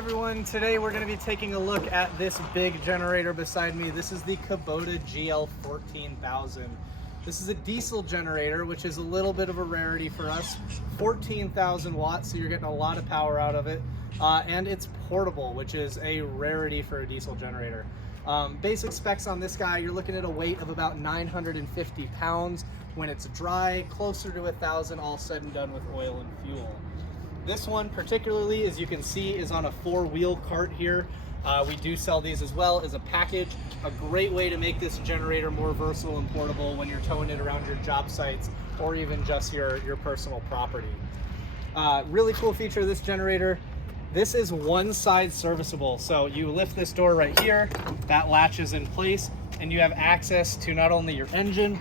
everyone, today we're going to be taking a look at this big generator beside me. This is the Kubota GL14000. This is a diesel generator, which is a little bit of a rarity for us. 14,000 watts, so you're getting a lot of power out of it. And it's portable, which is a rarity for a diesel generator. Basic specs on this guy, you're looking at a weight of about 950 pounds. When it's dry, closer to 1,000, all said and done with oil and fuel. This one particularly, as you can see, is on a 4-wheel cart here. We do sell these as well as a package. A great way to make this generator more versatile and portable when you're towing it around your job sites or even just your personal property. Really cool feature of this generator, this is one side serviceable. So you lift this door right here, that latch is in place, and you have access to not only your engine,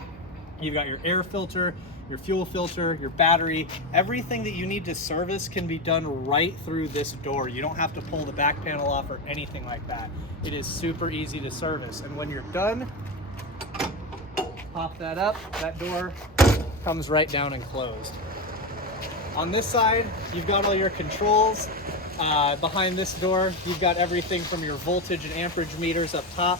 you've got your air filter, your fuel filter, your battery, everything that you need to service can be done right through this door. You don't have to pull the back panel off or anything like that. It is super easy to service. And when you're done, pop that up, that door comes right down and closed. On this side, you've got all your controls. Behind this door, you've got everything from your voltage and amperage meters up top,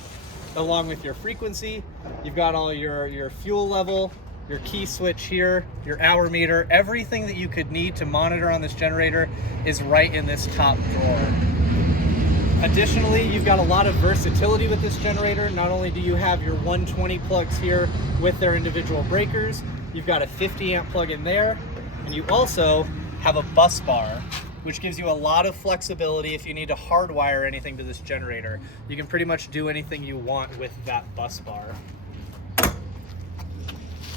along with your frequency. You've got all your fuel level, your key switch here, your hour meter, everything that you could need to monitor on this generator is right in this top drawer. Additionally, you've got a lot of versatility with this generator. Not only do you have your 120 plugs here with their individual breakers, you've got a 50 amp plug in there, and you also have a bus bar, which gives you a lot of flexibility if you need to hardwire anything to this generator. You can pretty much do anything you want with that bus bar.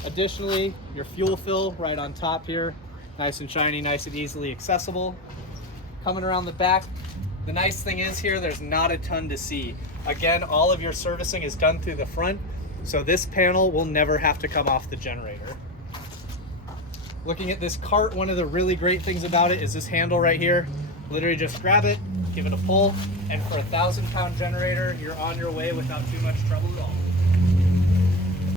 Additionally, your fuel fill right on top here, nice and shiny, nice and easily accessible. Coming around the back, the nice thing is here, there's not a ton to see. Again, all of your servicing is done through the front, so this panel will never have to come off the generator. Looking at this cart, one of the really great things about it is this handle right here. Literally just grab it, give it a pull, and for a 1,000-pound generator, you're on your way without too much trouble at all.